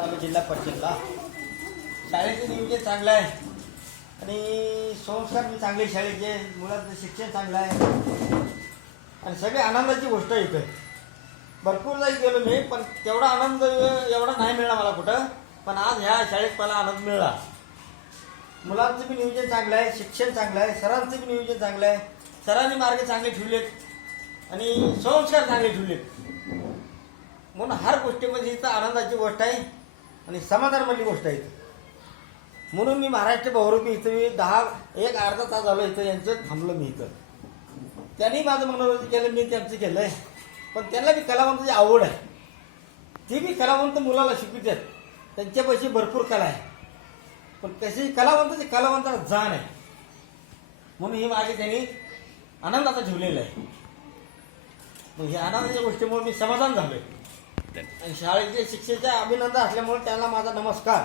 आम्ही जिल्हा परिषदला शाळेचं नियोजन चांगलं आहे आणि संस्कार बी चांगले शाळेचे, मुलांचं शिक्षण चांगलं आहे आणि सगळे आनंदाची गोष्ट आहे इथं. भरपूर जागी गेलो मी, पण तेवढा आनंद एवढा नाही मिळाला मला कुठं. पण आज ह्या शाळेत मला आनंद मिळाला. मुलांचं बी नियोजन चांगलं आहे, शिक्षण चांगलं आहे, सरांचं बी नियोजन चांगलं आहे. सरांनी मार्ग चांगले ठेवलेत आणि संस्कार चांगले ठेवलेत. म्हणून हर गोष्टीमध्ये इथं आनंदाची गोष्ट आहे आणि समाधानमधली गोष्ट आहे. म्हणून मी महाराष्ट्र बहुरूपी इथं मी एक अर्धा तास झालो इथं यांचं थांबलो मी इथं. त्यांनी माझं मनोरंजन केलं, मी त्यांचं केलं आहे. पण त्यांना बी कलावंताची आवड आहे. ती बी कलावंत मुलाला शिकवितात. त्यांच्यापाशी भरपूर कला आहे, पण कशी कलावंताला जाण आहे. म्हणून ही माझी त्यांनी आनंदाचा ठेवलेलं आहे. मग ह्या आनंदाच्या गोष्टीमुळे मी समाधान झालोय आणि शाळेचे शिक्षेचा अभिनंदन असल्यामुळे त्यांना माझा नमस्कार.